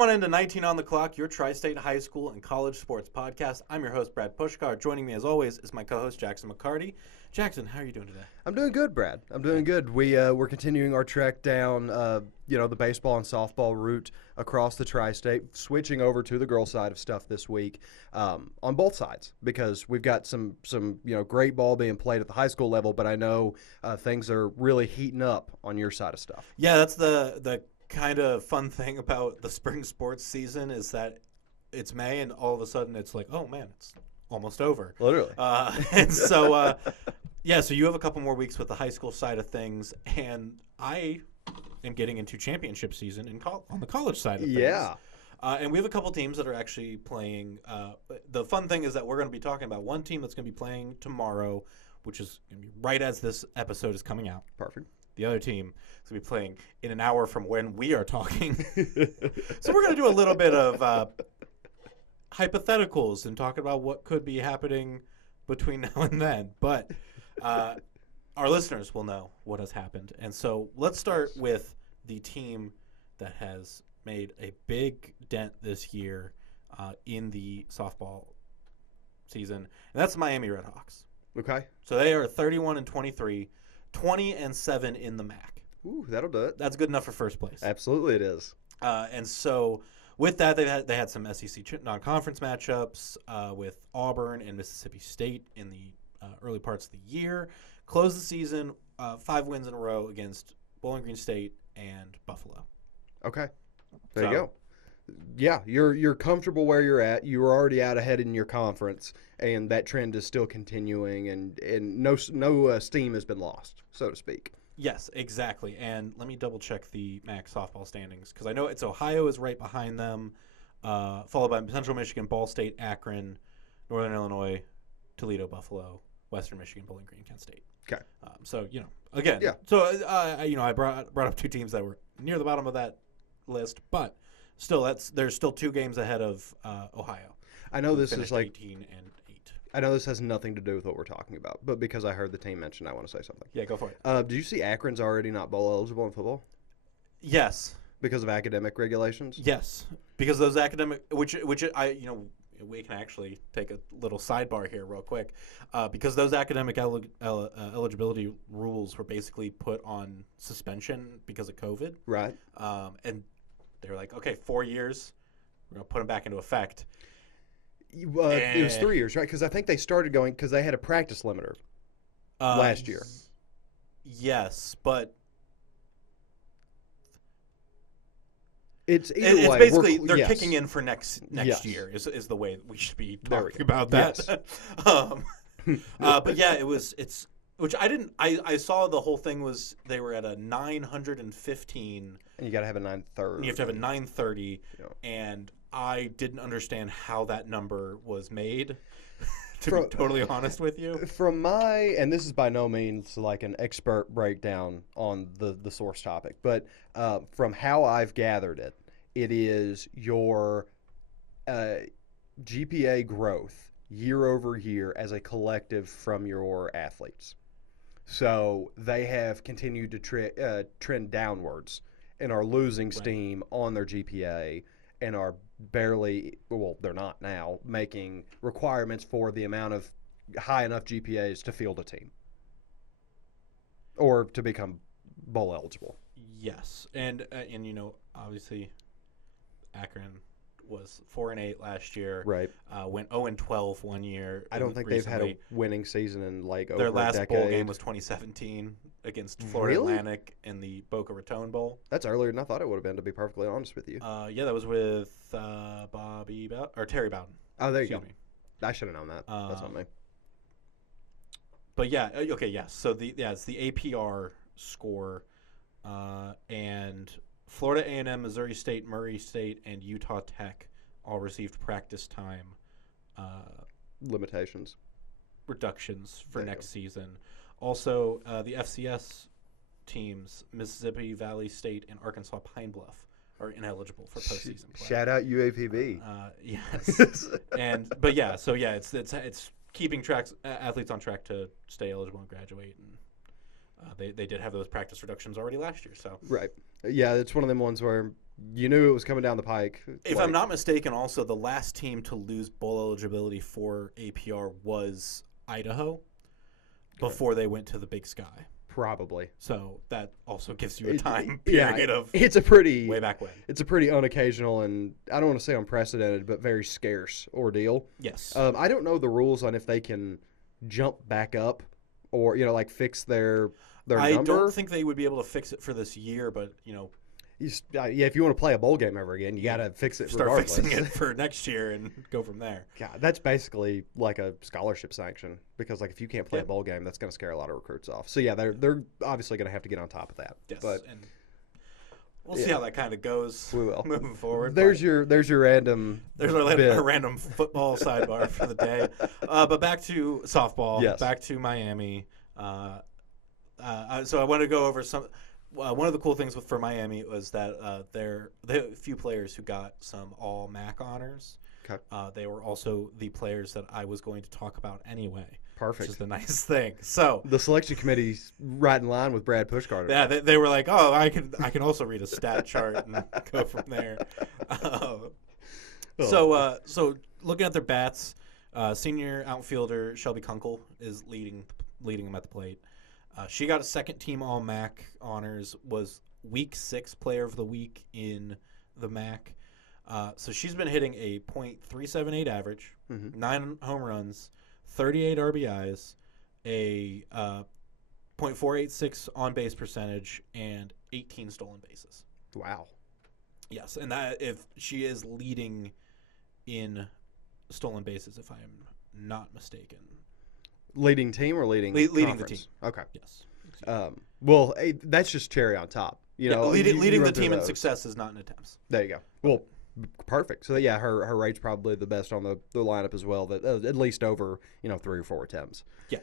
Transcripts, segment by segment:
Come on into 19 on the Clock, your Tri-State High School and College Sports podcast. I'm your host, Brad Pushkar. Joining me, as always, is my co-host, Jackson McCarty. Jackson, how are you doing today? I'm doing good, Brad. I'm doing good. We're continuing our trek down, the baseball and softball route across the Tri-State, switching over to the girls' side of stuff this week on both sides because we've got some great ball being played at the high school level, but I know things are really heating up on your side of stuff. Yeah, that's the kind of fun thing about the spring sports season is that it's May and all of a sudden it's like, oh man, it's almost over. Literally. So you have a couple more weeks with the high school side of things, and I am getting into championship season on the college side of things. Yeah. And we have a couple teams that are actually playing. The fun thing is that we're going to be talking about one team that's going to be playing tomorrow, which is going to be right as this episode is coming out. Perfect. The other team is going to be playing in an hour from when we are talking. So we're going to do a little bit of hypotheticals and talk about what could be happening between now and then. But our listeners will know what has happened. And so let's start with the team that has made a big dent this year in the softball season. And that's Miami Redhawks. Okay. So they are 31-23. 20-7 in the MAC. Ooh, that'll do it. That's good enough for first place. Absolutely, it is. And so, with that, they had some SEC non-conference matchups with Auburn and Mississippi State in the early parts of the year. Closed the season 5 wins in a row against Bowling Green State and Buffalo. Okay, there you go. Yeah, you're comfortable where you're at. You were already out ahead in your conference, and that trend is still continuing, and no steam has been lost, so to speak. Yes, exactly. And let me double check the MAC softball standings because I know Ohio is right behind them, followed by Central Michigan, Ball State, Akron, Northern Illinois, Toledo, Buffalo, Western Michigan, Bowling Green, Kent State. Okay. Again, yeah. So I brought up 2 teams that were near the bottom of that list, but. Still, there's still 2 games ahead of Ohio. I know this is like 18-8. I know this has nothing to do with what we're talking about, but because I heard the team mentioned, I want to say something. Yeah, go for it. Did you see Akron's already not bowl eligible in football? Yes. Because of academic regulations? Yes, because those academic, which we can actually take a little sidebar here real quick, because those academic eligibility rules were basically put on suspension because of COVID. Right. And they were like, okay, 4 years, we're going to put them back into effect. It was 3 years, right? Because I think they started going because they had a practice limiter last year. Yes, but it's it's basically they're yes. kicking in for next Yes. year is the way we should be There we talking go. about that. Yes. But yeah, it's which I didn't. I saw the whole thing was they were at a 915. And you got to have a 930. You have to have a 930, Yeah. and I didn't understand how that number was made. To be totally honest with you, From and this is by no means like an expert breakdown on the source topic, but from how I've gathered it, it is your GPA growth year over year as a collective from your athletes. So they have continued to trend downwards and are losing steam on their GPA and are they're not now, making requirements for the amount of high enough GPAs to field a team or to become bowl eligible. yes, and obviously, Akron was 4-8 last year. Right. Went 0-12 one year. I don't think recently. they've had a winning season in like over Their a last decade. bowl game was 2017 against Florida Really? Atlantic in the Boca Raton Bowl. That's earlier than I thought it would have been, to be perfectly honest with you. Yeah, that was with Terry Bowden. Oh, there you go. Excuse me. I should have known that. That's on me. But yeah, okay, yes. So it's the APR score, and Florida A&M, Missouri State, Murray State, and Utah Tech all received practice time Limitations. reductions for next season. Also, the FCS teams, Mississippi Valley State and Arkansas Pine Bluff, are ineligible for postseason play. Shout out UAPB. Yes, it's keeping athletes on track to stay eligible and graduate, and they did have those practice reductions already last year. So Right. Yeah, it's one of them ones where you knew it was coming down the pike. If I'm not mistaken, also the last team to lose bowl eligibility for APR was Idaho before they went to the Big Sky. Probably. So that also gives you a time period of it's a pretty way back when. It's a pretty unoccasional and I don't want to say unprecedented, but very scarce ordeal. Yes. I don't know the rules on if they can jump back up or like fix their number. I don't think they would be able to fix it for this year, but if you want to play a bowl game ever again, you got to fix it regardless. Start fixing it for next year and go from there. God, that's basically like a scholarship sanction because if you can't play a bowl game, that's going to scare a lot of recruits off. So they're obviously going to have to get on top of that. Yes, but and we'll see how that kind of goes. We will moving forward. There's your random. There's our random football sidebar for the day. But back to softball. Yes. Back to Miami. So I want to go over some. One of the cool things for Miami was that they have a few players who got some all MAC honors. Okay. They were also the players that I was going to talk about anyway. Perfect. Which is the nice thing. So the selection committee's right in line with Brad Pushcart. Yeah, they were like, oh, I can also read a stat chart and go from there. So looking at their bats, senior outfielder Shelby Kunkel is leading them at the plate. She got a second-team All-MAC honors, was Week 6 Player of the Week in the MAC. So she's been hitting a .378 average, 9 home runs, 38 RBIs, a .486 on-base percentage, and 18 stolen bases. Wow. Yes, and that if she is leading in stolen bases, if I am not mistaken. Leading team or leading the team. Okay. Yes. Well, that's just cherry on top. Leading the team in success is not in attempts. There you go. Well, perfect. So her rate's probably the best on the lineup as well. That at least over 3 or 4 attempts. Yeah.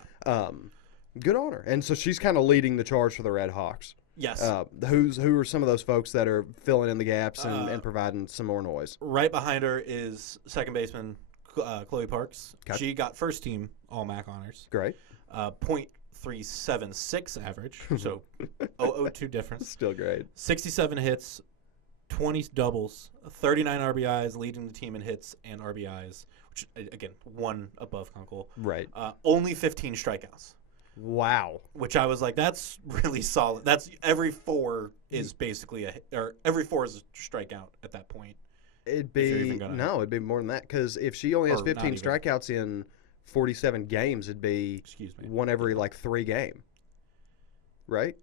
Good on her. And so she's kind of leading the charge for the Red Hawks. Yes. Who are some of those folks that are filling in the gaps and providing some more noise? Right behind her is second baseman Chloe Parks. Okay. She got first team All MAC honors. Great. .376 average, so 0.02 difference. Still great. 67 hits, 20 doubles, 39 RBIs, leading the team in hits and RBIs, which again one above Kunkel. Right. Only 15 strikeouts. Wow. Which I was like, that's really solid. That's every 4 is basically every 4 is a strikeout at that point. It'd be more than that because if she only has 15 strikeouts in 47 games, it'd be one every 3 game, right?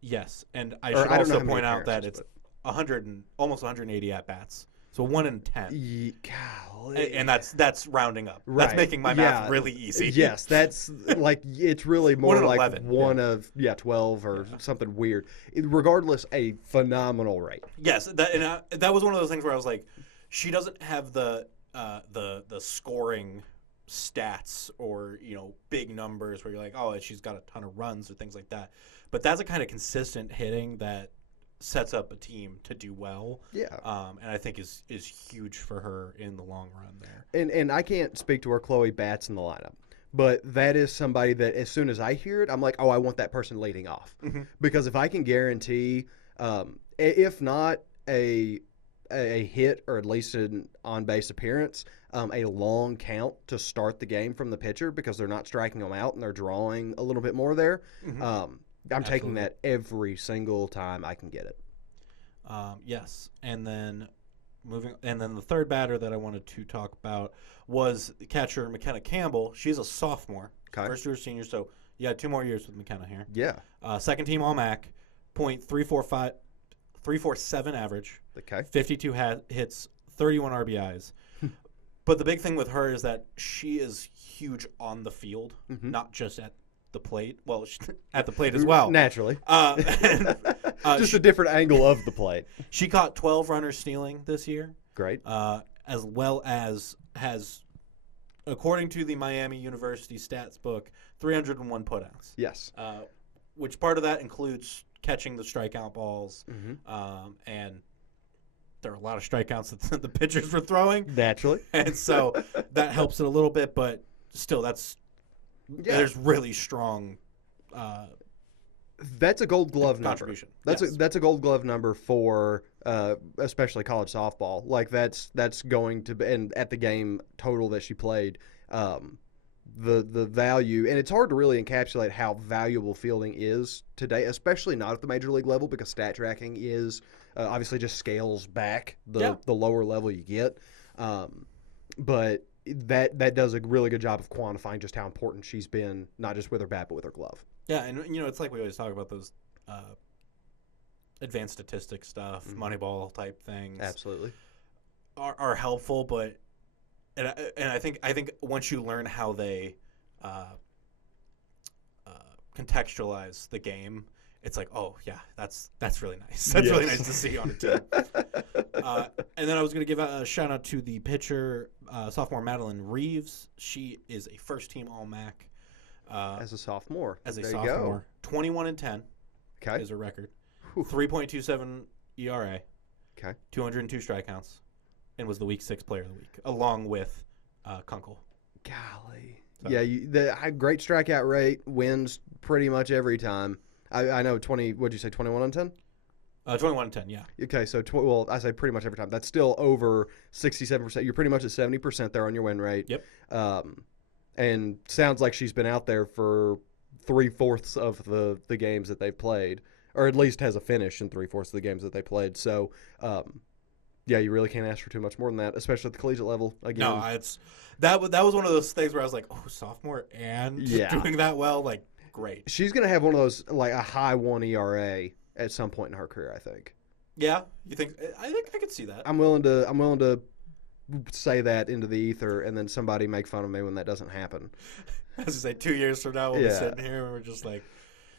Yes, and I should also point out that it's 100 almost 180 at bats, so 1 in 10. Golly. And that's rounding up. Right. That's making my math really easy. Yes, that's it's really more 1 in like 11. 1 of 12 or something weird. Regardless, a phenomenal rate. Yes, that was one of those things where I was like, she doesn't have the scoring stats or big numbers where you're like, oh, she's got a ton of runs or things like that, but that's a kind of consistent hitting that sets up a team to do well. Yeah. And I think is huge for her in the long run there. And I can't speak to where Chloe bats in the lineup, but that is somebody that as soon as I hear it, I'm like, oh, I want that person leading off. Because if I can guarantee, if not a hit or at least an on-base appearance, a long count to start the game from the pitcher because they're not striking them out and they're drawing a little bit more there. I'm taking that every single time I can get it. Yes, and then the third batter that I wanted to talk about was catcher McKenna Campbell. She's a sophomore, first year senior, so you had 2 more years with McKenna here. Yeah. Second team All MAC, .347 average. Okay. 52 hits, 31 RBIs. But the big thing with her is that she is huge on the field, not just at the plate. Well, at the plate as well. Naturally. Just a different angle of the plate. She caught 12 runners stealing this year. Great. As well as has, according to the Miami University stats book, 301 putouts. Yes. Which part of that includes catching the strikeout balls, and there are a lot of strikeouts that the pitchers were throwing. Naturally. And so that helps it a little bit, but still there's really strong that's a gold glove contribution. Number. That's a gold glove number for especially college softball. Like that's going to be, and at the game total that she played, the value, and it's hard to really encapsulate how valuable fielding is today, especially not at the major league level, because stat tracking is obviously just scales back the lower level you get. But that does a really good job of quantifying just how important she's been, not just with her bat but with her glove. Yeah, and it's like we always talk about those advanced statistics stuff, Moneyball type things. Absolutely, are helpful, but and I think once you learn how they contextualize the game, it's like, oh yeah, that's really nice. That's really nice to see on a team. And then I was going to give a shout out to the pitcher, sophomore Madeline Reeves. She is a first team All MAC. As a sophomore. There 21-10 is her record. 3.27 ERA. Okay. 202 strikeouts, and was the Week 6 Player of the Week, along with Kunkel. Golly. So. Yeah, the great strikeout rate, wins pretty much every time. I know 20. What'd you say? 21-10. 21-10. Yeah. Okay, so well, I say pretty much every time. That's still over 67%. You're pretty much at 70% there on your win rate. Yep. And sounds like she's been out there for 3/4 of the games that they've played, or at least has a finish in 3/4 of the games that they played. So, yeah, you really can't ask for too much more than that, especially at the collegiate level. Again, no, that was one of those things where I was like, oh, sophomore and doing that well, like great. She's gonna have one of those, like a high 1 ERA at some point in her career, I think. Yeah, you think? I think I could see that. I'm willing to say that into the ether, and then somebody make fun of me when that doesn't happen. As I say, 2 years from now, we'll be sitting here and we're just like,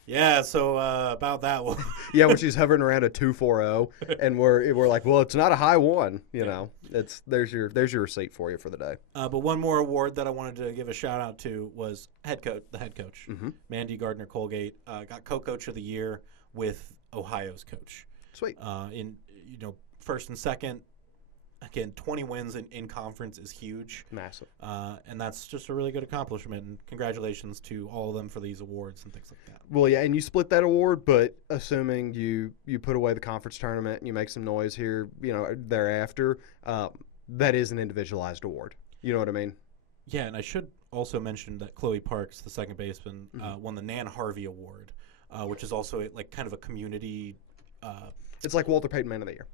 yeah, so about that one. Yeah, when she's hovering around a 2.40, and we're like, well, it's not a high 1, you know. There's your receipt for you for the day. But one more award that I wanted to give a shout out to was the head coach, Mandy Gardner Colgate, got co-coach of the year with Ohio's coach. Sweet. In first and second. Again, 20 wins in conference is huge. Massive. And that's just a really good accomplishment. And congratulations to all of them for these awards and things like that. Well, yeah, and you split that award, but assuming you put away the conference tournament and you make some noise here, thereafter, that is an individualized award. You know what I mean? Yeah, and I should also mention that Chloe Parks, the second baseman, won the Nan Harvey Award, which is also kind of a community. It's like Walter Payton Man of the Year.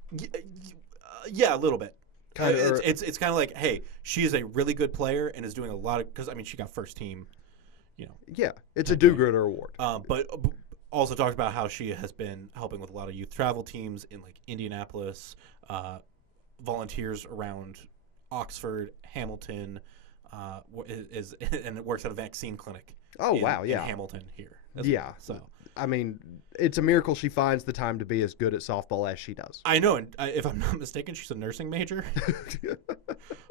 Yeah, a little bit. It's kind of like, hey, she is a really good player and is doing a lot of, because she got first team. Yeah, it's a do-gooder award. But also talked about how she has been helping with a lot of youth travel teams in Indianapolis, volunteers around Oxford, Hamilton, and it works at a vaccine clinic. Oh, wow, yeah. In Hamilton here. Yeah. So, I mean, it's a miracle she finds the time to be as good at softball as she does. I know, and if I'm not mistaken, she's a nursing major,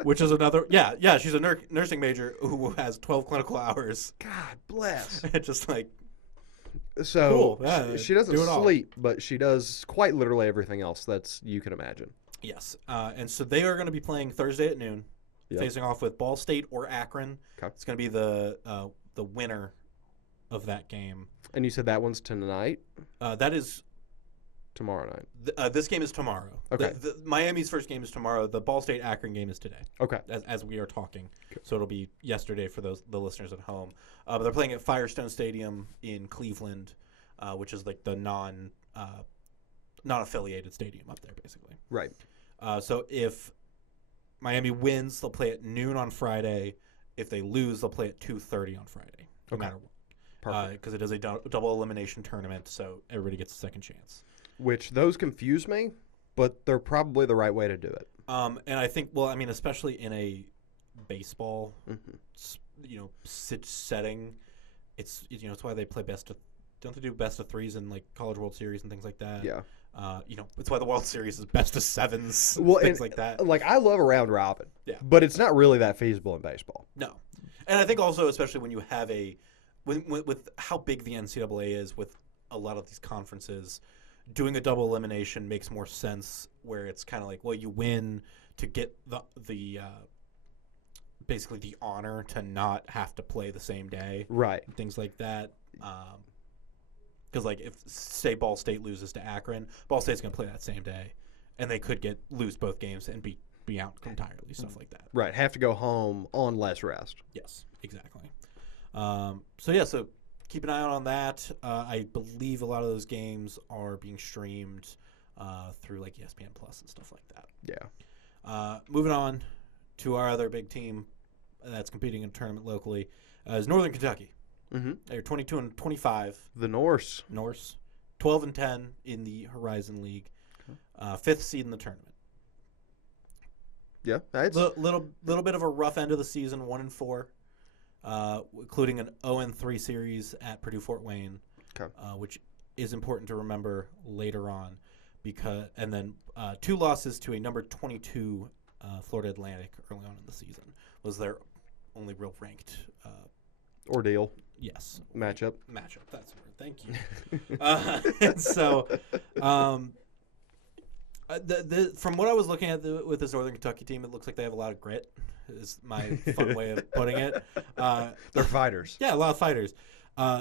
which is another. Yeah, she's a nursing major who has 12 clinical hours. God bless. Just like. So cool. Yeah, she doesn't sleep, but she does quite literally everything else that's you can imagine. Yes, and so they are going to be playing Thursday at noon, facing off with Ball State or Akron. Okay. It's going to be the winner of that game. And you said that one's tonight? That is tomorrow night. This game is tomorrow. Okay. The Miami's first game is tomorrow. The Ball State Akron game is today. Okay. As we are talking, so it'll be yesterday for the listeners at home. But they're playing at Firestone Stadium in Cleveland, which is like the non-affiliated stadium up there, basically. Right. So if Miami wins, they'll play at noon on Friday. If they lose, they'll play at 2:30 on Friday, no matter what. Because it is a double elimination tournament, so everybody gets a second chance. Which those confuse me, but they're probably the right way to do it. And I think, especially in a baseball, setting, it's why they play don't they do best of threes in College World Series and things like that? Yeah. It's why the World Series is best of sevens, things like that. I love a round robin. Yeah. But it's not really that feasible in baseball. No. And I think also, especially when you have with how big the NCAA is with a lot of these conferences, doing a double elimination makes more sense, where it's kind of like, well, you win to get the basically the honor to not have to play the same day. Right. Things like that. Because if, say, Ball State loses to Akron, Ball State's going to play that same day. and they could lose both games and be out entirely, stuff like that. Right. Have to go home on less rest. Yes, exactly. So keep an eye out on that. I believe a lot of those games are being streamed through like ESPN Plus and stuff like that. Yeah. Moving on to our other big team that's competing in a tournament locally is Northern Kentucky. Mm-hmm. They're 22-25. The Norse. 12-10 in the Horizon League. Fifth seed in the tournament. Yeah, that's Little bit of a rough end of the season, 1-4, including an 0-3 series at Purdue Fort Wayne, which is important to remember later on, and then 2 losses to a number 22 Florida Atlantic early on in the season was their only real ranked ordeal. Yes, matchup. That's the word. Thank you. And so. From what I was looking at with this Northern Kentucky team, it looks like they have a lot of grit. Is my fun way of putting it. They're fighters. Yeah, a lot of fighters.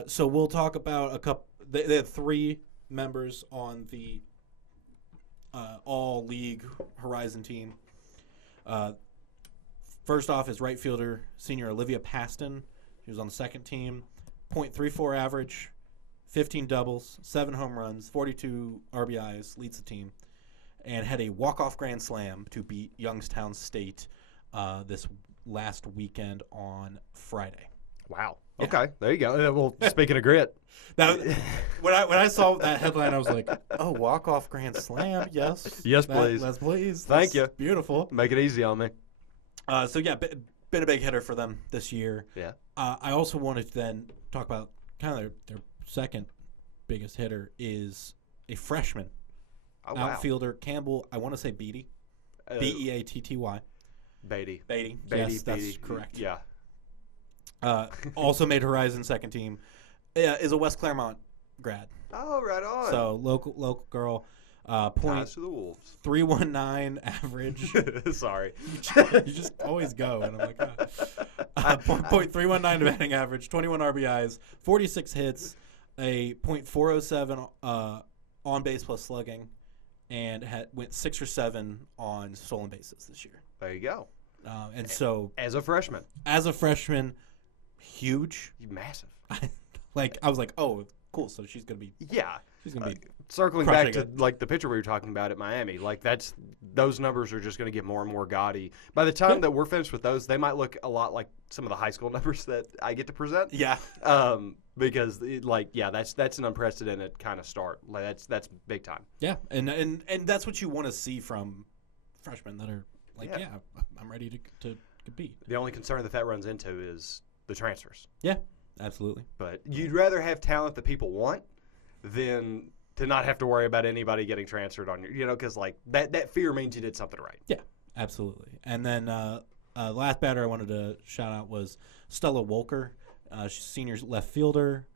So we'll talk about a couple. They had 3 members on the all-league Horizon team. First off is right fielder senior Olivia Paston. She was on the second team. .34 average, 15 doubles, 7 home runs, 42 RBIs, leads the team. And had a walk-off grand slam to beat Youngstown State this last weekend on Friday. Wow. Yeah. Okay, there you go. Well, speaking of grit, Now, when I saw that headline, I was like, "Oh, walk-off grand slam, yes, please, yes, please." Thank you. Beautiful. Make it easy on me. So yeah, been a big hitter for them this year. Yeah. I also wanted to then talk about kind of their second biggest hitter is a freshman. Oh, wow. Outfielder Campbell, I want to say Beatty. Beatty. Beatty. Yes, that's correct. Yeah. Also made Horizon second team. Is a West Claremont grad. Oh, right on. So local girl. Ties to the Wolves. 319 average. Sorry. You just always go, and I'm like, .319 batting average, 21 RBIs, 46 hits, a .407 on base plus slugging, and went 6 or 7 on stolen bases this year. There you go. And so, as a freshman, huge, massive. I was like, oh, cool. So she's gonna be circling back to it. like the picture we were talking about at Miami. Like those numbers are just going to get more and more gaudy. By the time that we're finished with those, they might look a lot like some of the high school numbers that I get to present. Yeah. Because that's an unprecedented kind of start. Like that's big time. Yeah, and that's what you want to see from freshmen that are like, I'm ready to compete. The only concern that runs into is the transfers. Yeah, absolutely. But you'd rather have talent that people want than to not have to worry about anybody getting transferred on because like that fear means you did something right. Yeah, absolutely. And then last batter I wanted to shout out was Stella Wolker. She's senior left fielder,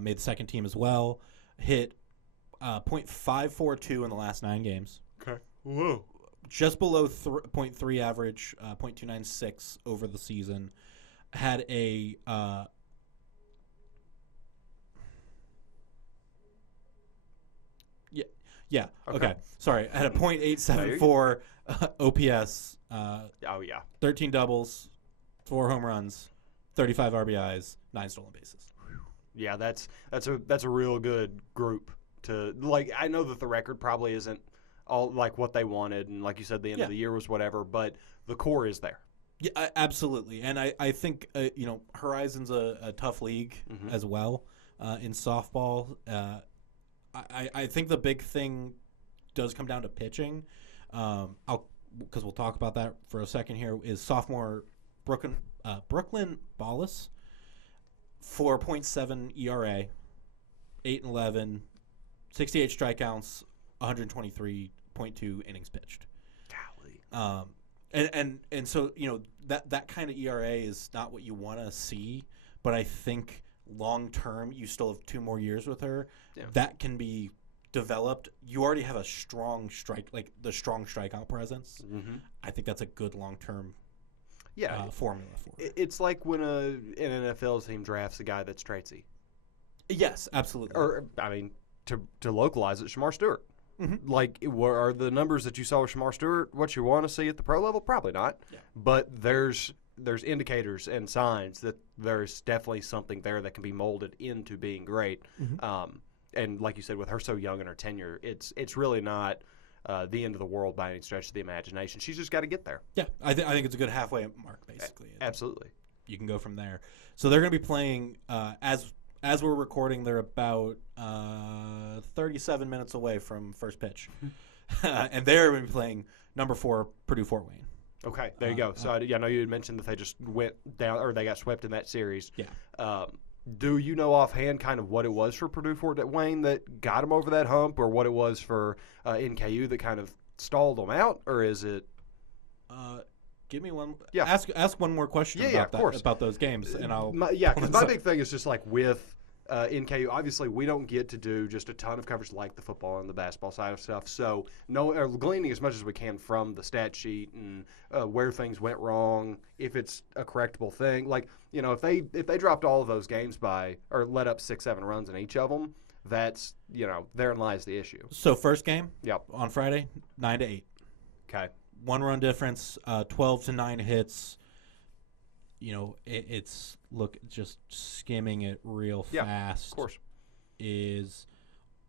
made the second team as well. Hit .542 in the last 9 games. Okay. Whoa. Just below .3 average, .296 over the season. Had a Okay. Sorry. I had a .874 OPS. 13 doubles, 4 home runs, 35 RBIs, 9 stolen bases. Yeah, that's a real good group to like. I know that the record probably isn't all like what they wanted, and like you said, the end of the year was whatever, but the core is there. Yeah, absolutely. And I think Horizon's a tough league as well in softball. I think the big thing does come down to pitching. Because we'll talk about that for a second here, is sophomore Brooklyn Ballas, 4.7 ERA, 8-11, 68 strikeouts, 123.2 innings pitched. Golly. And so that kind of ERA is not what you want to see, but I think long term you still have 2 more years with her. Yeah. That can be developed. You already have a strong strikeout presence. Mm-hmm. I think that's a good long term formula for it. It's like when an NFL team drafts a guy that's traitsy. Yes, absolutely. Or to localize it, Shamar Stewart. Mm-hmm. Like, are the numbers that you saw with Shamar Stewart what you want to see at the pro level? Probably not. Yeah. But there's indicators and signs that there's definitely something there that can be molded into being great. Mm-hmm. And like you said, with her so young in her tenure, it's really not the end of the world by any stretch of the imagination. She's just got to get there. Yeah, I think it's a good halfway mark, basically. Absolutely. You can go from there. So they're going to be playing as we're recording. They're about 37 minutes away from first pitch, and they're going to be playing number 4 Purdue Fort Wayne. Okay, there you go. So I know you had mentioned that they just went down, or they got swept in that series. Yeah. Do you know offhand kind of what it was for Purdue Fort Wayne that got them over that hump, or what it was for NKU that kind of stalled them out, or is it? Give me one. Yeah. Ask one more question about those games, and I'll. Because my big thing is just like with NKU. Obviously, we don't get to do just a ton of coverage like the football and the basketball side of stuff. So, gleaning as much as we can from the stat sheet and where things went wrong, if it's a correctable thing. Like, if they dropped all of those games by or let up 6-7 runs in each of them, that's therein lies the issue. So first game. Yep. On Friday, 9-8. Okay. 1-run difference, 12-9 hits. It's just skimming it real fast. Of course, is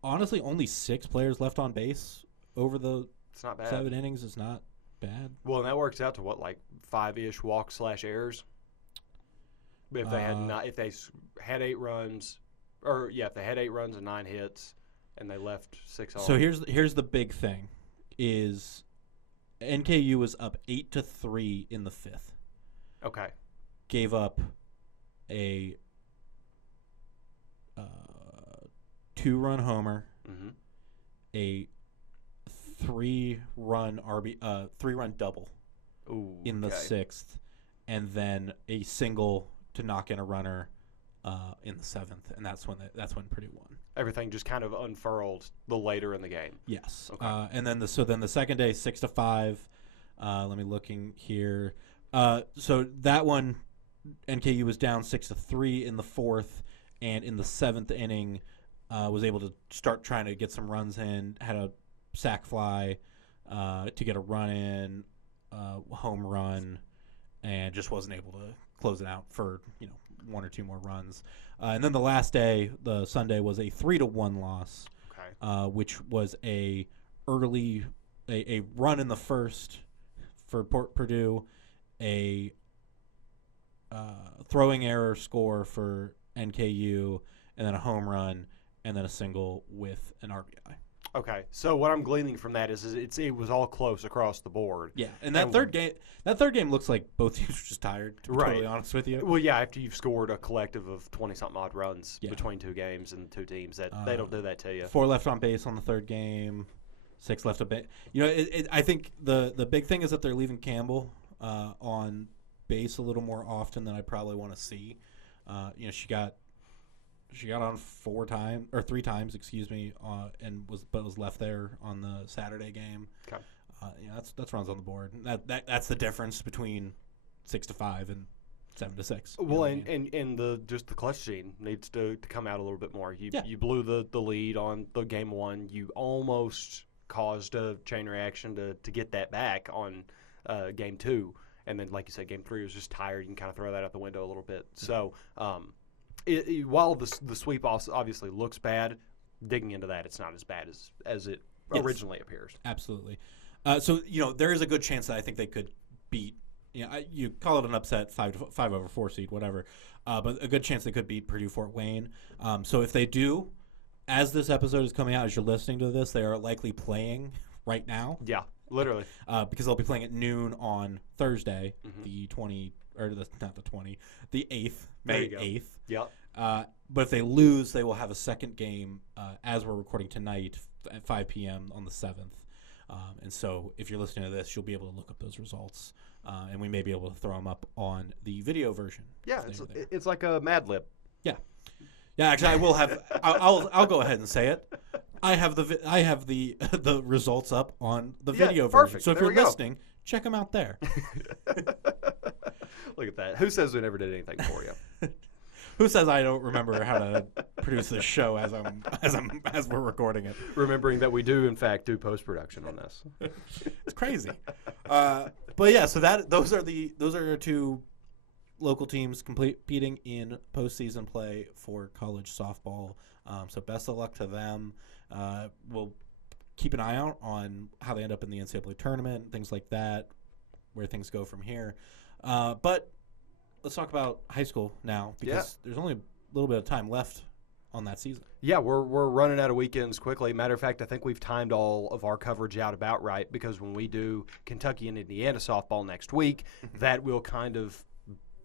honestly only 6 players left on base over the it's not bad. 7 innings. Is not bad. Well, and that works out to what, like 5-ish walks/errors. If they had 8 runs, if they had 8 runs and 9 hits, and they left 6 on. So here's the big thing, is NKU was up 8-3 in the 5th. Okay. Gave up a 2-run homer, mm-hmm. a 3-run double in the 6th, and then a single to knock in a runner in the 7th, and that's when Purdue won. Everything just kind of unfurled the later in the game. Yes. Okay. And then the second day, 6-5. Let me looking here. So that one, NKU was down 6-3 in the 4th, and in the 7th inning, was able to start trying to get some runs in. Had a sac fly to get a run in, home run, and just wasn't able to close it out for 1 or 2 more runs. And then the last day, the Sunday, was a 3-1 loss, which was a run in the first for Purdue, a throwing error score for NKU, and then a home run, and then a single with an RBI. Okay, so what I'm gleaning from that is it was all close across the board. Yeah, and that third game looks like both teams were just tired, to be totally honest with you. Well, yeah, after you've scored a collective of 20-something odd runs between 2 games and 2 teams, they don't do that to you. 4 left on base on the third game, 6 left on base. I think the big thing is that they're leaving Campbell on base a little more often than I probably want to see. She got on 3 times, and was left there on the Saturday game. Okay. That's runs on the board. That's the difference between 6-5 and 7-6. Well, and the clutch gene needs to come out a little bit more. You blew the lead on the game 1. You almost caused a chain reaction to get that back on game 2, and then like you said, game 3 was just tired. You can kind of throw that out the window a little bit. So. While the sweep obviously looks bad, digging into that, it's not as bad as it originally appears. Absolutely. So there is a good chance that I think they could beat. You call it an upset, 5-4 seed, whatever. But a good chance they could beat Purdue Fort Wayne. So if they do, as this episode is coming out, as you're listening to this, they are likely playing right now. Yeah, literally. Because they'll be playing at noon on Thursday, the 8th, May 8th. Yep. But if they lose, they will have a second game as we're recording tonight at 5 p.m. on the 7th. And so if you're listening to this, you'll be able to look up those results. And we may be able to throw them up on the video version. Yeah, it's like a Mad Lib. Yeah. Yeah, actually, I will have. I'll go ahead and say it. I have the results up on the video version. So if you're listening, check them out there. Look at that. Who says we never did anything for you? Who says I don't remember how to produce this show as we're recording it? Remembering that we do in fact do post production on this. It's crazy. But yeah, so those are your two local teams competing in postseason play for college softball. So best of luck to them. We'll keep an eye out on how they end up in the NCAA tournament, things like that, where things go from here. But let's talk about high school now, because there's only a little bit of time left on that season. Yeah, we're running out of weekends quickly. Matter of fact, I think we've timed all of our coverage out about right, because when we do Kentucky and Indiana softball next week, that will kind of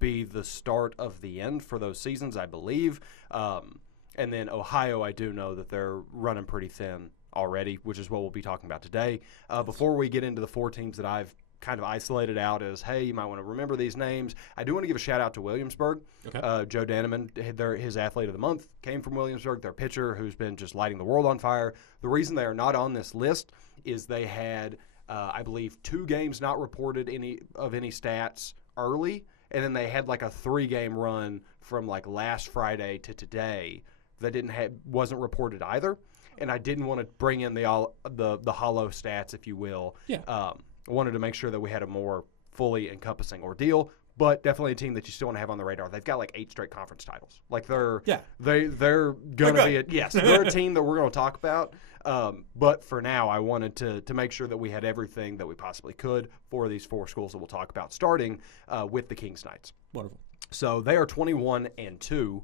be the start of the end for those seasons, I believe. And then Ohio, I do know that they're running pretty thin already, which is what we'll be talking about today. Before we get into the four teams that I've kind of isolated out as, hey, you might want to remember these names, I do want to give a shout out to Williamsburg. Okay. Joe Daneman, his athlete of the month, came from Williamsburg, their pitcher, who's been just lighting the world on fire. The reason they are not on this list is they had, I believe, 2 games not reported any stats early, and then they had like a 3-game run from like last Friday to today that wasn't reported either. And I didn't want to bring in the hollow stats, if you will. Yeah. I wanted to make sure that we had a more fully encompassing ordeal, but definitely a team that you still want to have on the radar. They've got like 8 straight conference titles. Like they're going to be they're a team that we're going to talk about. But for now, I wanted to make sure that we had everything that we possibly could for these 4 schools that we'll talk about, starting with the Kings Knights. Wonderful. So they are 21-2.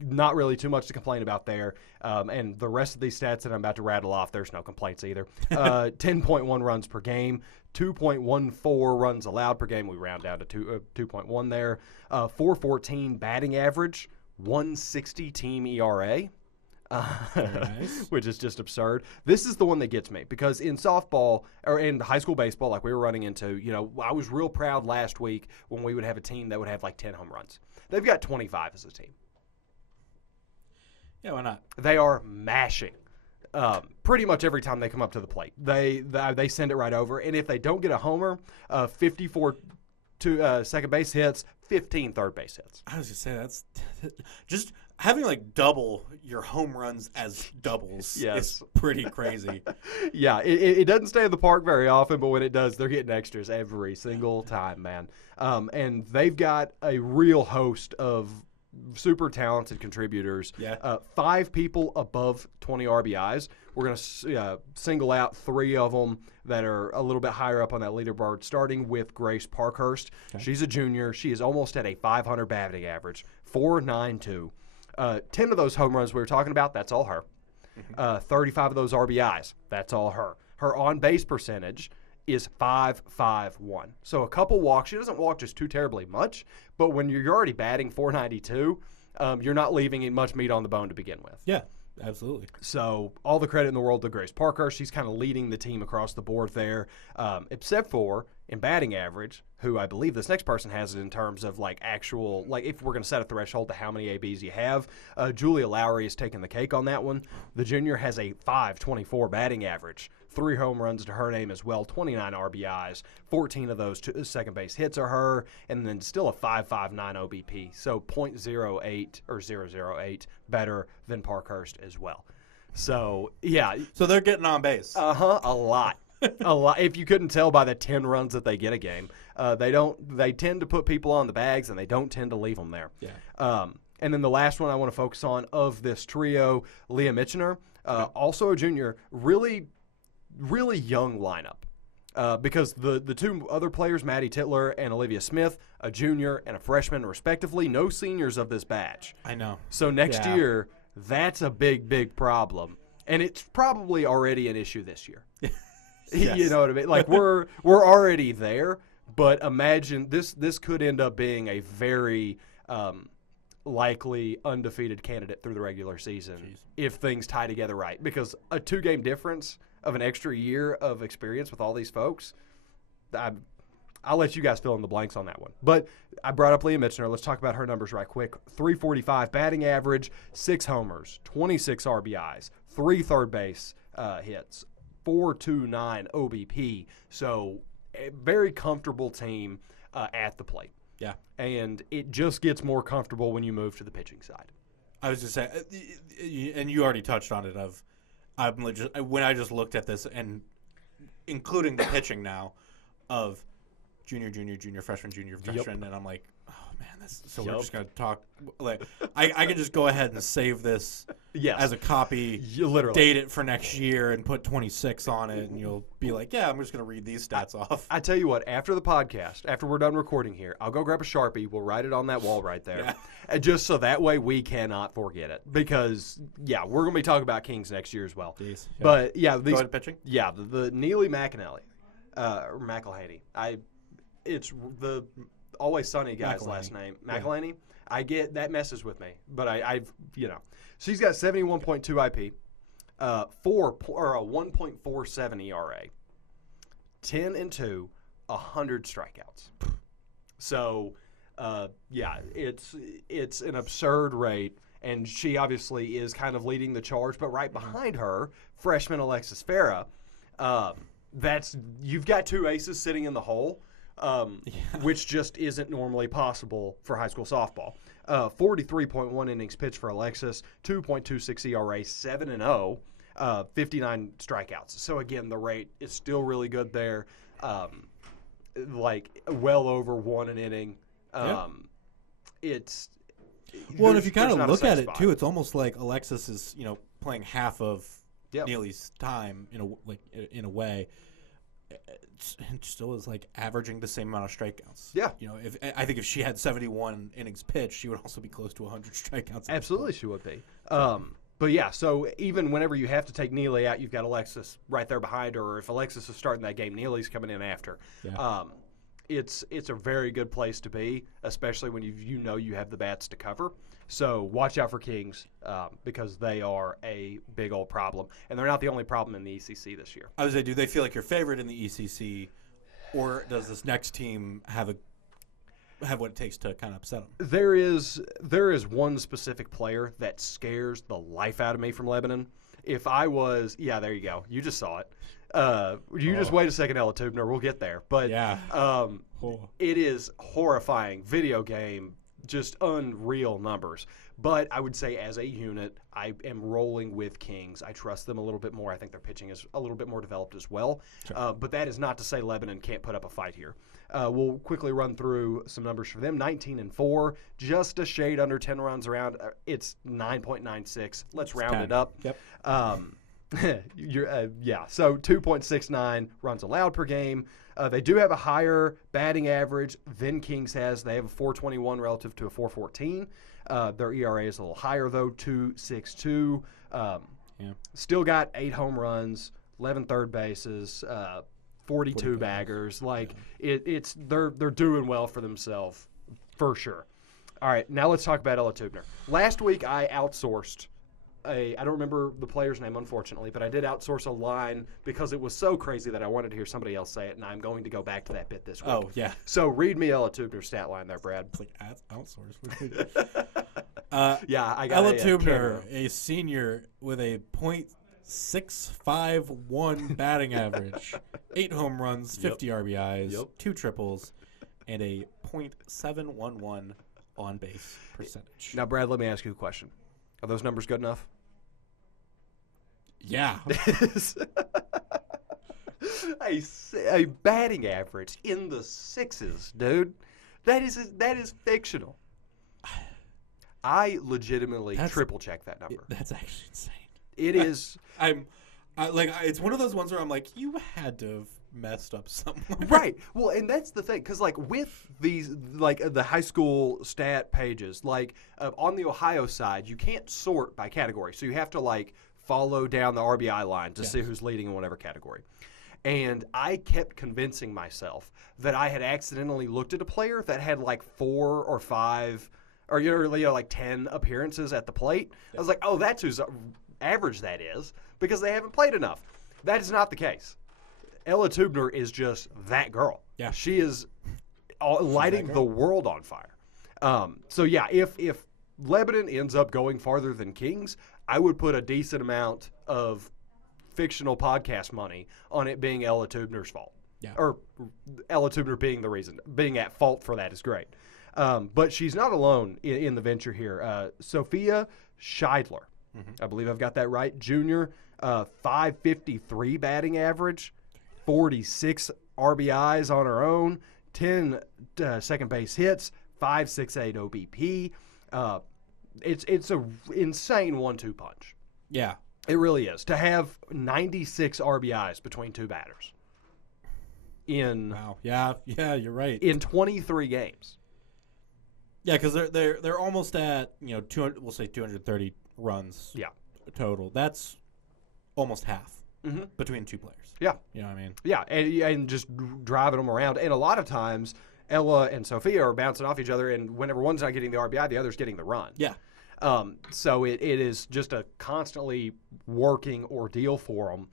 Not really too much to complain about there. And the rest of these stats that I'm about to rattle off, there's no complaints either. 10.1 runs per game, 2.14 runs allowed per game. We round down to 2.1 there. 4.14 batting average, 1.60 team ERA. Nice. Which is just absurd. This is the one that gets me, because in softball or in high school baseball, like we were running into, I was real proud last week when we would have a team that would have like 10 home runs. They've got 25 as a team. Yeah, why not? They are mashing pretty much every time they come up to the plate. They send it right over, and if they don't get a homer, 54 second base hits, 15 third base hits. I was going to say, that's just having like double your home runs as doubles is pretty crazy. Yeah, it doesn't stay in the park very often, but when it does, they're getting extras every single time, man. And they've got a real host of super talented contributors. Yeah. 5 people above 20 RBIs. We're going to single out 3 of them that are a little bit higher up on that leaderboard, starting with Grace Parkhurst. Okay. She's a junior. She is almost at a 500 batting average, 4.92. 10 of those home runs we were talking about, that's all her. 35 of those RBIs, that's all her. Her on-base percentage is 5.51. So a couple walks. She doesn't walk just too terribly much, but when you're already batting 492, you're not leaving much meat on the bone to begin with. Yeah, absolutely. So all the credit in the world to Grace Parker. She's kind of leading the team across the board there, except for in batting average, who I believe this next person has it in terms of like actual, like if we're going to set a threshold to how many ABs you have. Julia Lowry is taking the cake on that one. The junior has a 5.24 batting average. 3 home runs to her name as well, 29 RBIs, 14 of those second base hits are her, and then still a 5.59 OBP, so 0.08 or 0.08 better than Parkhurst as well. So, yeah. So they're getting on base. A lot. A lot. If you couldn't tell by the 10 runs that they get a game, they tend to put people on the bags, and they don't tend to leave them there. Yeah. And then the last one I want to focus on of this trio, Leah Mitchener, also a junior, really young lineup because the 2 other players, Maddie Titler and Olivia Smith, a junior and a freshman respectively, no seniors of this batch. I know. So next year, that's a big problem, and it's probably already an issue this year. Yes. You know what I mean? Like we're already there, but imagine this could end up being a very likely undefeated candidate through the regular season if things tie together right, because a 2-game difference of an extra year of experience with all these folks, I'll let you guys fill in the blanks on that one. But I brought up Leah Mitchener. Let's talk about her numbers right quick. 3.45 batting average, 6 homers, 26 RBIs, 3 third base hits, 4.29 OBP. So a very comfortable team at the plate. Yeah. And it just gets more comfortable when you move to the pitching side. I was just saying, and you already touched on it. When I just looked at this and including the pitching now of junior, freshman, and I'm like, oh man, we're just gonna talk. Like, I could just go ahead and save this as a copy, literally date it for next year, and put 26 on it, and you'll be like, yeah, I'm just gonna read these stats off. I tell you what, after the podcast, after we're done recording here, I'll go grab a Sharpie. We'll write it on that wall right there, and just so that way we cannot forget it. Because we're gonna be talking about Kings next year as well. Jeez, But go ahead pitching. Yeah, the Neely McAnally, or McElhaney. It's the Always Sunny guy's last name. McElhaney. I get that messes with me, but I've she's got 71.2 IP, 1.47 ERA, 10-2, 100 strikeouts. So, it's an absurd rate, and she obviously is kind of leading the charge. But right behind her, freshman Alexis Farah. You've got two aces sitting in the hole. Which just isn't normally possible for high school softball. 43.1 innings pitched for Alexis, 2.26 ERA, 7-0, 59 strikeouts. So again, the rate is still really good there, like well over one an inning. It's and if you kind of look at it too, it's almost like Alexis is playing half of Neely's time in a way. It still is like averaging the same amount of strikeouts. Yeah. I think if she had 71 innings pitched, she would also be close to 100 strikeouts. Absolutely, she would be. But yeah, so even whenever you have to take Neely out, you've got Alexis right there behind her. Or if Alexis is starting that game, Neely's coming in after. Yeah. It's a very good place to be, especially when you have the bats to cover. So watch out for Kings because they are a big old problem. And they're not the only problem in the ECC this year. I was going to say, do they feel like your favorite in the ECC, or does this next team have what it takes to kind of upset them? There is one specific player that scares the life out of me from Lebanon. If I was – there you go. You just saw it. Just wait a second, Ella Tubner. We'll get there. But it is horrifying. Video game, just unreal numbers. But I would say as a unit, I am rolling with Kings. I trust them a little bit more. I think their pitching is a little bit more developed as well. Sure. But that is not to say Lebanon can't put up a fight here. We'll quickly run through some numbers for them. 19-4, just a shade under 10 runs around. It's 9.96. Let's round 10. it up. Yep. So 2.69 runs allowed per game. They do have a higher batting average than Kings has. They have a 4.21 relative to a 4.14. Their ERA is a little higher though, 2.62. Still got 8 home runs, 11 third bases, 42 baggers. They're doing well for themselves for sure. All right, now let's talk about Ella Tubner. Last week I outsourced I don't remember the player's name, unfortunately, but I did outsource a line because it was so crazy that I wanted to hear somebody else say it, and I'm going to go back to that bit this week. Oh, yeah. So read me Ella Tubner's stat line there, Brad. It's like outsource. I got Ella Tubner, a senior with a .651 batting average, 8 home runs, 50 RBIs, 2 triples, and a .711 on-base percentage. Now, Brad, let me ask you a question. Are those numbers good enough? Yeah. a batting average in the 6s, dude. That is fictional. I legitimately triple check that number. That's actually insane. It is. It's one of those ones where I'm like, you had to have messed up somewhere. Right. Well, and that's the thing, because with these, the high school stat pages, on the Ohio side, you can't sort by category, so you have to follow down the RBI line to see who's leading in whatever category. And I kept convincing myself that I had accidentally looked at a player that had 4 or 5 or 10 appearances at the plate. I was like, oh, that's whose average that is, because they haven't played enough. That is not the case. Ella Tubner is just that girl. Yeah. She is lighting the world on fire. If Lebanon ends up going farther than Kings, I would put a decent amount of fictional podcast money on it being Ella Tubner's fault. Yeah. Or Ella Tubner being at fault for that is great. But she's not alone in the venture here. Sophia Scheidler, I believe I've got that right, junior, 553 batting average, 46 RBIs on her own, 10 second base hits, 5.68 OBP. It's a insane 1-2 punch. Yeah. It really is. To have 96 RBIs between two batters Wow. Yeah, you're right. in 23 games. Yeah, because they're almost at 200. We'll say 230 runs. Yeah. Total. That's almost half between two players. Yeah. You know what I mean? Yeah, and just driving them around. And a lot of times, Ella and Sophia are bouncing off each other, and whenever one's not getting the RBI, the other's getting the run. Yeah. So it is just a constantly working ordeal for them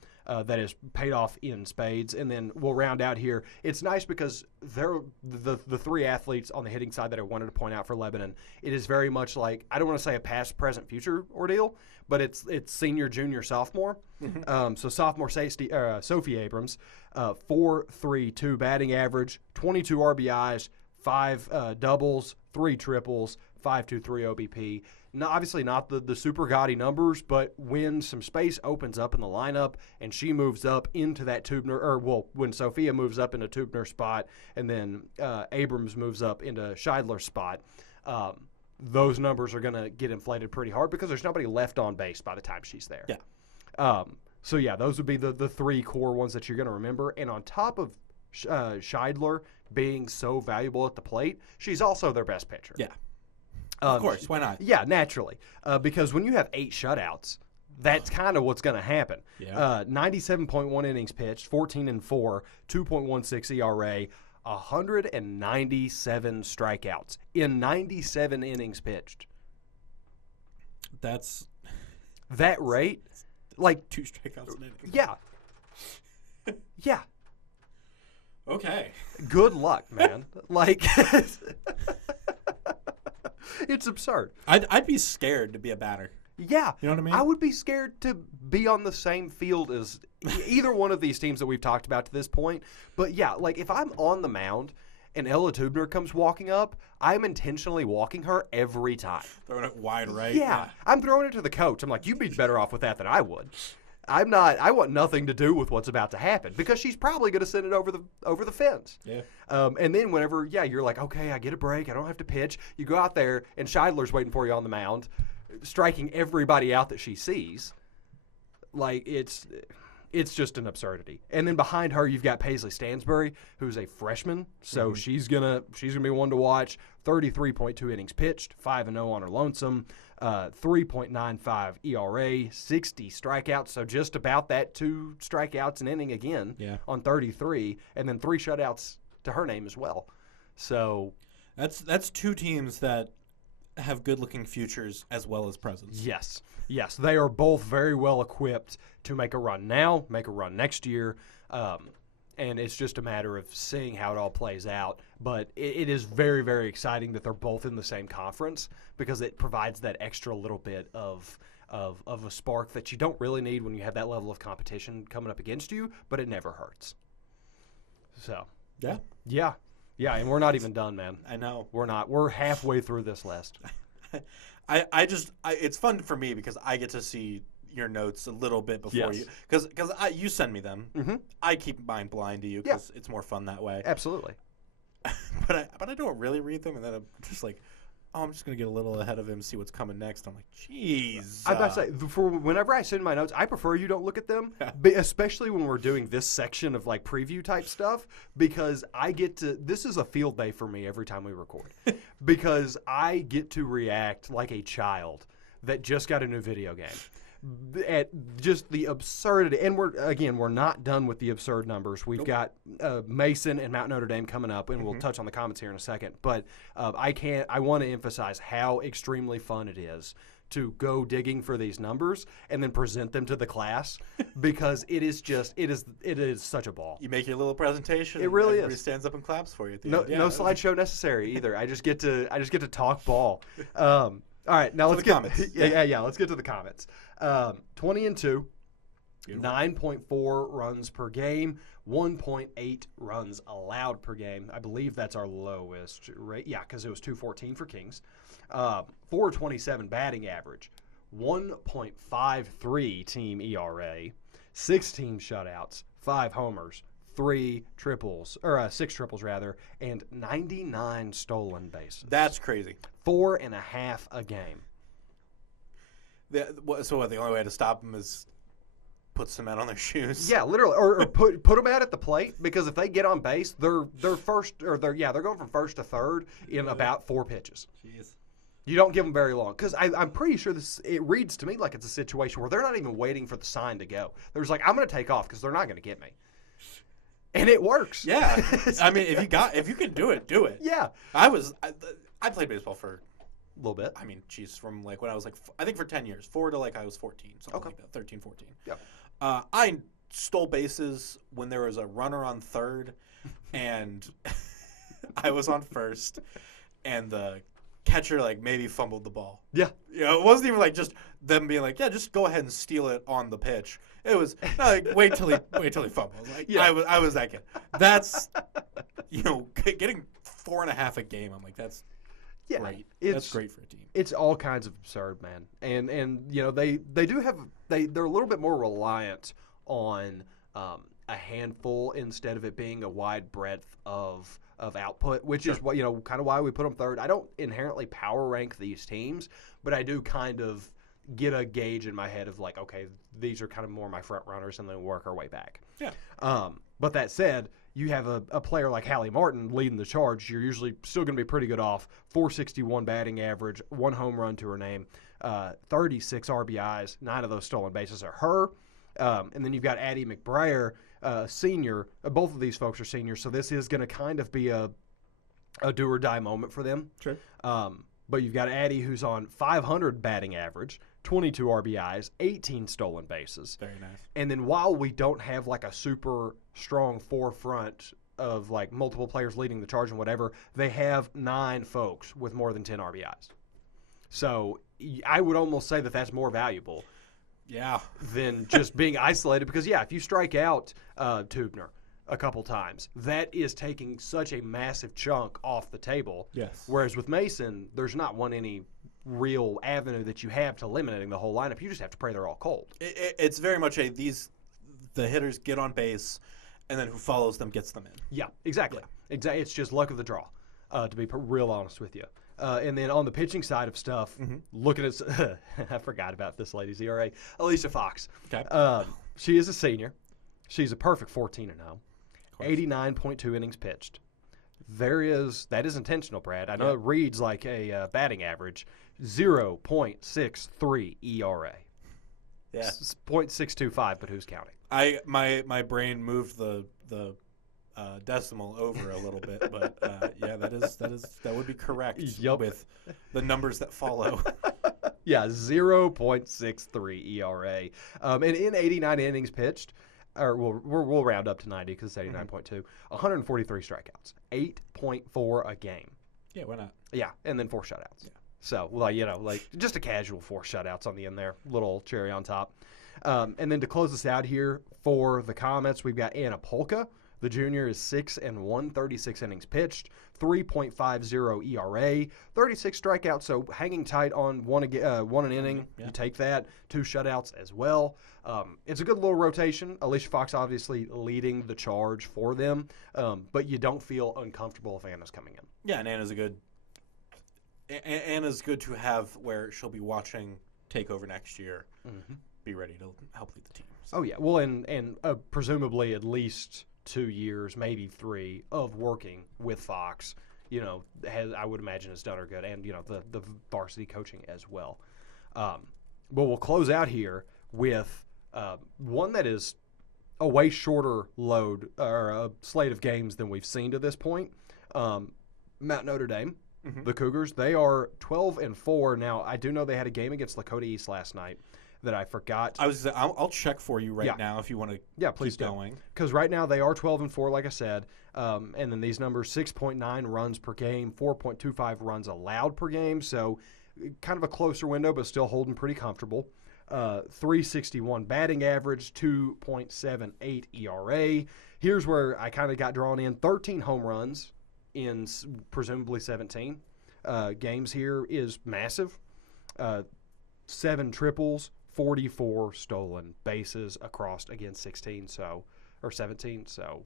that is paid off in spades. And then we'll round out here. It's nice because they're the three athletes on the hitting side that I wanted to point out for Lebanon. It is very much like, I don't want to say a past, present, future ordeal, but it's senior, junior, sophomore. So sophomore Sophie Abrams, 4.32 batting average, 22 RBIs, 5 doubles, 3 triples, 5.23 OBP. Obviously not the super gaudy numbers, but when some space opens up in the lineup and she moves up into that when Sophia moves up into Tubner's spot and then Abrams moves up into Scheidler's spot, those numbers are going to get inflated pretty hard because there's nobody left on base by the time she's there. Yeah. So, yeah, those would be the 3 core ones that you're going to remember. And on top of Scheidler being so valuable at the plate, she's also their best pitcher. Yeah. Of course, why not? Yeah, naturally. Because when you have 8 shutouts, that's kind of what's going to happen. Yeah. 97.1 innings pitched, 14-4, 2.16 ERA, 197 strikeouts in 97 innings pitched. That's that rate, like 2 strikeouts an inning. Yeah. Yeah. Okay. Good luck, man. Like it's absurd. I'd be scared to be a batter. Yeah. You know what I mean? I would be scared to be on the same field as either one of these teams that we've talked about to this point. But, yeah, like if I'm on the mound and Ella Tubner comes walking up, I'm intentionally walking her every time. Throwing it wide right. Yeah. I'm throwing it to the coach. I'm like, you'd be better off with that than I would. I want nothing to do with what's about to happen because she's probably going to send it over the fence. Yeah. And then whenever, you're like, okay, I get a break. I don't have to pitch. You go out there, and Scheidler's waiting for you on the mound, striking everybody out that she sees. Like, it's just an absurdity. And then behind her, you've got Paisley Stansbury, who's a freshman. So she's gonna be one to watch. 33.2 innings pitched, 5-0 on her lonesome. 3.95 ERA, 60 strikeouts, so just about that 2 strikeouts an inning again on 33, and then 3 shutouts to her name as well. So that's 2 teams that have good-looking futures as well as presence. Yes, they are both very well equipped to make a run now, make a run next year, and it's just a matter of seeing how it all plays out. But it is very, very exciting that they're both in the same conference because it provides that extra little bit of a spark that you don't really need when you have that level of competition coming up against you, but it never hurts. So, yeah, and we're not even done, man. I know. We're not. We're halfway through this list. It's fun for me because I get to see your notes a little bit before you, because you send me them. Mm-hmm. I keep mine blind to you because it's more fun that way. Absolutely. but I don't really read them, and then I'm just like, oh, I'm just gonna get a little ahead of him, see what's coming next. I'm like, jeez. I'm about to say, for whenever I send my notes, I prefer you don't look at them, especially when we're doing this section of like preview type stuff, because I get to. This is a field day for me every time we record, because I get to react like a child that just got a new video game. At just the absurdity, and we're not done with the absurd numbers. We've got Mason and Mount Notre Dame coming up, and we'll touch on the comments here in a second. But I want to emphasize how extremely fun it is to go digging for these numbers and then present them to the class because it is such a ball. You make your little presentation. It really everybody is. Stands up and claps for you. At the no end. Yeah. no slideshow necessary either. I just get to talk ball. All right, now let's get comments. Yeah. Let's get to the comments. 20-2. Beautiful. 9.4 runs per game, 1.8 runs allowed per game. I believe that's our lowest rate. Yeah, because it was 214 for Kings. 427 batting average, 1.53 team ERA, 16 shutouts, 5 homers, 6 triples rather, and 99 stolen bases. That's crazy. 4.5 a game. So what? The only way to stop them is put cement on their shoes. Yeah, literally, or put them out at the plate, because if they get on base, they're going from first to third in about 4 pitches. Jeez. You don't give them very long, because I'm pretty sure it reads to me like it's a situation where they're not even waiting for the sign to go. They're just like, I'm going to take off because they're not going to get me, and it works. Yeah, I mean, if you can do it, do it. Yeah, I played baseball for a little bit. I mean, geez, from like when I was like I think for 10 years, 4 to like I was 14, something Okay. like that, 13, 14. Yep. I stole bases when there was a runner on third, and I was on first, and the catcher like maybe fumbled the ball. Yeah. It wasn't even like just them being like, yeah, just go ahead and steal it on the pitch. It was no, like, wait till he fumbles. Like Yeah. I was that kid. That's getting 4.5 a game. I'm like, that's great. That's great for a team. It's all kinds of absurd, man. And they do have they're a little bit more reliant on a handful instead of it being a wide breadth of output, which is what kind of why we put them third. I don't inherently power rank these teams, but I do kind of get a gauge in my head of like, okay, these are kind of more my front runners, and then work our way back. Yeah. But that said, you have a player like Hallie Martin leading the charge. You're usually still going to be pretty good off. 461 batting average, 1 home run to her name, 36 RBIs. 9 of those stolen bases are her. And then you've got Addie McBrayer, senior. Both of these folks are seniors, so this is going to kind of be a do or die moment for them. Sure. But you've got Addie, who's on 500 batting average, 22 RBIs, 18 stolen bases. Very nice. And then while we don't have like a super strong forefront of like multiple players leading the charge and whatever, they have 9 folks with more than 10 RBIs. So I would almost say that that's more valuable. Yeah. Than just being isolated, because if you strike out Tubner a couple times, that is taking such a massive chunk off the table. Yes. Whereas with Mason, there's not any real avenue that you have to eliminating the whole lineup. You just have to pray they're all cold. It's very much the hitters get on base, and then who follows them gets them in. Yeah, exactly. Yeah. Exactly. It's just luck of the draw, to be real honest with you. And then on the pitching side of stuff, looking at I forgot about this lady's ERA, Alicia Fox. Okay. She is a senior. She's a perfect 14-0. 89.2 innings pitched. That is intentional, Brad. I know it reads like a batting average. 0.63 ERA. Yeah. 0.625, but who's counting? My brain moved the decimal over a little bit, but that would be correct with the numbers that follow. Yeah, 0.63 ERA. And in 89 innings pitched, or we'll round up to 90 because it's 89.2, 143 strikeouts, 8.4 a game. Yeah, why not? Yeah, and then 4 shutouts. Yeah. So, like just a casual 4 shutouts on the end there, little cherry on top. And then to close us out here for the comments, we've got Anna Polka. The junior is 6-1, 36 innings pitched, 3.50 ERA, 36 strikeouts. So hanging tight on one an inning. Yeah. You take that. 2 shutouts as well. It's a good little rotation. Alicia Fox obviously leading the charge for them, but you don't feel uncomfortable if Anna's coming in. Yeah, and Anna's good to have where she'll be watching take over next year. Be ready to help lead the team. So. Oh yeah, well, and presumably at least 2 years, maybe 3 of working with Fox. I would imagine has done her good, and the varsity coaching as well. But we'll close out here with one that is a way shorter load or a slate of games than we've seen to this point. Mount Notre Dame, the Cougars, they are 12-4 now. I do know they had a game against Lakota East last night that I forgot. I'll check for you now if you want to. Please keep going. Because right now they are 12-4, like I said, and then these numbers: 6.9 runs per game, 4.25 runs allowed per game. So kind of a closer window, but still holding pretty comfortable. .361 batting average, 2.78 ERA. Here's where I kind of got drawn in. 13 home runs in presumably 17 games here is massive. 7 triples, 44 stolen bases across, again, 16 or 17. So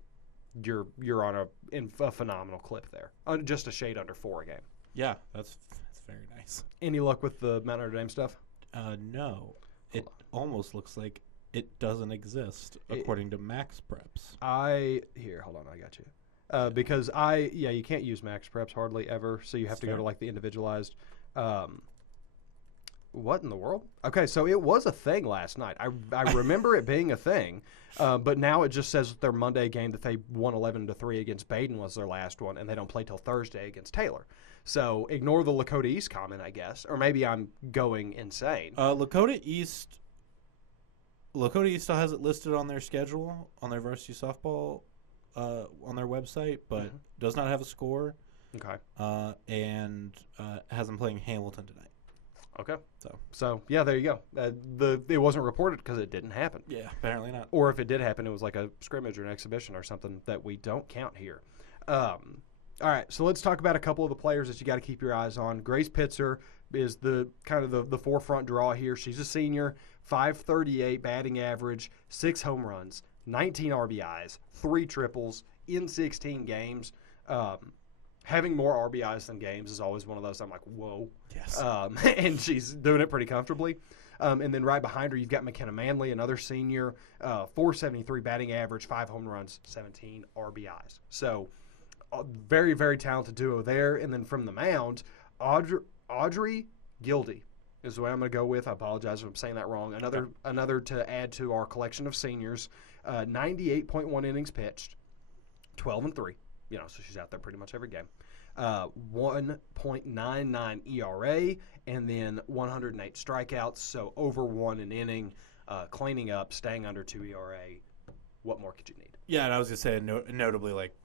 you're on a phenomenal clip there. Just a shade under 4 a game. Yeah, that's very nice. Any luck with the Mount Notre Dame stuff? No. It almost looks like it doesn't exist according to Max Preps. Hold on, I got you. Because you can't use Max Preps hardly ever, so you have to go to like the individualized. What in the world? Okay, so it was a thing last night. I remember it being a thing, but now it just says their Monday game that they won 11-3 against Baden was their last one, and they don't play till Thursday against Taylor. So ignore the Lakota East comment, I guess, or maybe I'm going insane. Lakota East still has it listed on their schedule on their varsity softball on their website, but does not have a score. Okay. And has them playing Hamilton tonight. Okay. So yeah, there you go. It wasn't reported because it didn't happen. Yeah, apparently not. Or if it did happen, it was like a scrimmage or an exhibition or something that we don't count here. All right, so let's talk about a couple of the players that you got to keep your eyes on. Grace Pitzer is the forefront draw here. She's a senior, .538 batting average, 6 home runs, 19 RBIs, 3 triples in 16 games. Having more RBIs than games is always one of those I'm like, whoa. Yes. And she's doing it pretty comfortably. And then right behind her, you've got McKenna Manley, another senior, .473 batting average, 5 home runs, 17 RBIs. So very, very talented duo there. And then from the mound, Audrey Gildy is the way I'm going to go with. I apologize if I'm saying that wrong. Another to add to our collection of seniors. 98.1 innings pitched, 12-3. So she's out there pretty much every game. 1.99 ERA, and then 108 strikeouts, so over 1 an inning, cleaning up, staying under 2 ERA. What more could you need? Yeah, and I was going to say, notably, like,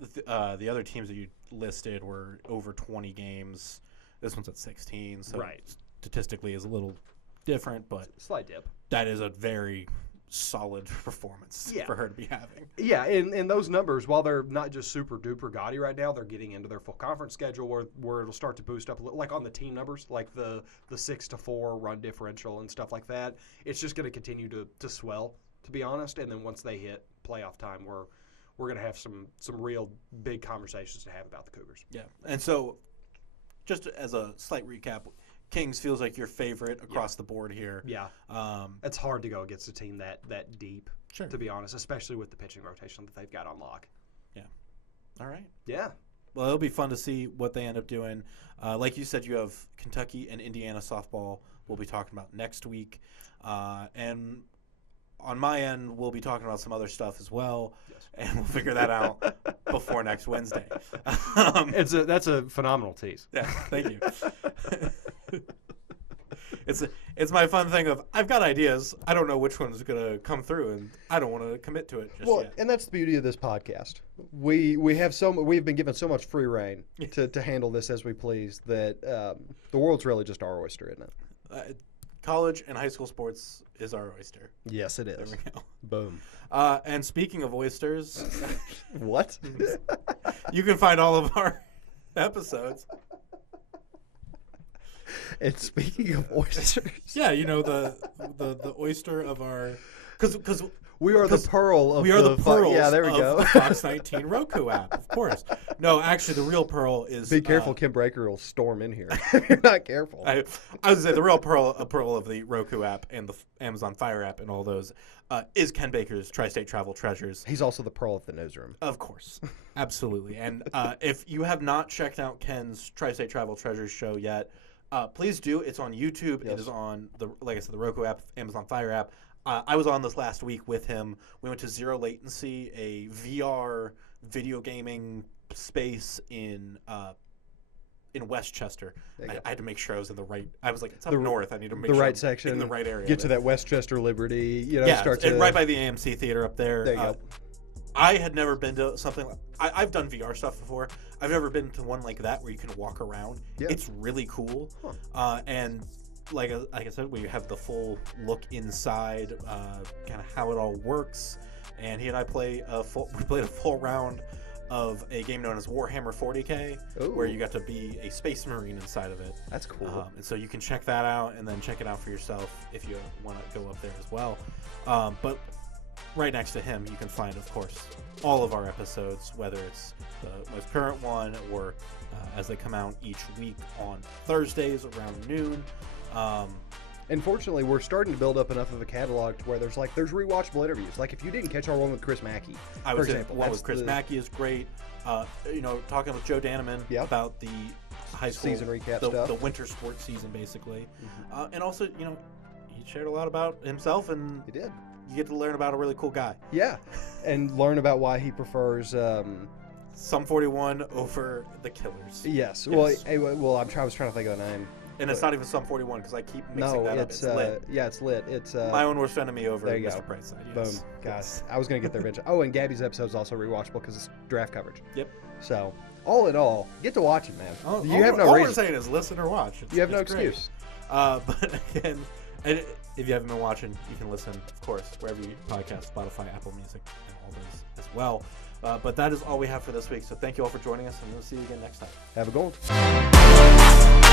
the other teams that you listed were over 20 games. This one's at 16, so statistically is a little different, but slight dip. That is a very solid performance for her to be having. Yeah, and those numbers, while they're not just super duper gaudy right now, they're getting into their full conference schedule where it'll start to boost up a little, like on the team numbers, like the 6-4 run differential and stuff like that. It's just going to continue to swell, to be honest. And then once they hit playoff time, we're going to have some real big conversations to have about the Cougars. Yeah, and so just as a slight recap, Kings feels like your favorite across the board here. Yeah. It's hard to go against a team that deep, to be honest, especially with the pitching rotation that they've got on lock. Yeah. All right. Yeah. Well, it'll be fun to see what they end up doing. Like you said, you have Kentucky and Indiana softball we'll be talking about next week. And on my end, we'll be talking about some other stuff as well. Yes. And we'll figure that out before next Wednesday. That's a phenomenal tease. Yeah, thank you. It's my fun thing of I've got ideas. I don't know which one's going to come through, and I don't want to commit to it just yet. And that's the beauty of this podcast. We've been given so much free reign to handle this as we please that the world's really just our oyster, isn't it? College and high school sports is our oyster. Yes, it is. There we go. Boom. And speaking of oysters, what? You can find all of our episodes. And speaking of oysters, yeah, the oyster of our because we are the pearl of the pearls. Yeah, there we go. The Fox 19 Roku app, of course. No, actually, the real pearl is. Be careful, Kim Breaker will storm in here. If you're not careful. I was gonna say the real pearl of the Roku app and the Amazon Fire app and all those is Ken Baker's Tri-State Travel Treasures. He's also the pearl of the newsroom. Of course, absolutely. And if you have not checked out Ken's Tri-State Travel Treasures show yet. Please do. It's on YouTube. Yes. It is on the Roku app, Amazon Fire app. I was on this last week with him. We went to Zero Latency, a VR video gaming space in Westchester. I had to make sure I was in the right. I was like, it's up north. I need to make sure right section, in the right area. Get to that Westchester Liberty. Right by the AMC theater up there. There you go. I had never been to something. I've done VR stuff before. I've never been to one like that where you can walk around. Yeah. It's really cool. Huh. And like I said, we have the full look inside, kind of how it all works. And he and I played a full round of a game known as Warhammer 40K, Ooh. where you got to be a space marine inside of it. That's cool. And so you can check that out and then check it out for yourself if you want to go up there as well. But right next to him, you can find, of course, all of our episodes, whether it's the most current one or as they come out each week on Thursdays around noon. And fortunately, we're starting to build up enough of a catalog to where there's rewatchable interviews. Like if you didn't catch our one with Chris Mackey, I for would say example, the one with Chris Mackey is great. Talking with Joe Daneman about the high school season recap the, stuff, the winter sports season, basically, and also he shared a lot about himself, and he did. You get to learn about a really cool guy. Yeah, and learn about why he prefers Sum 41 over the Killers. Yes. Yes. Well, I was trying to think of the name. And it's not even Sum 41 because I keep mixing that up. It's Lit. Yeah, it's Lit. It's My Own Worst Enemy over there you Mr. go. Brightside. Yes. Boom. Guys, I was going to get there eventually. Oh, and Gabby's episode is also rewatchable because it's draft coverage. Yep. So, all in all, get to watch it, man. You have no reason. All we're saying is listen or watch. You have no excuse. But again, and if you haven't been watching, you can listen, of course, wherever you podcast, Spotify, Apple Music, and all those as well. But that is all we have for this week. So thank you all for joining us, and we'll see you again next time. Have a good one.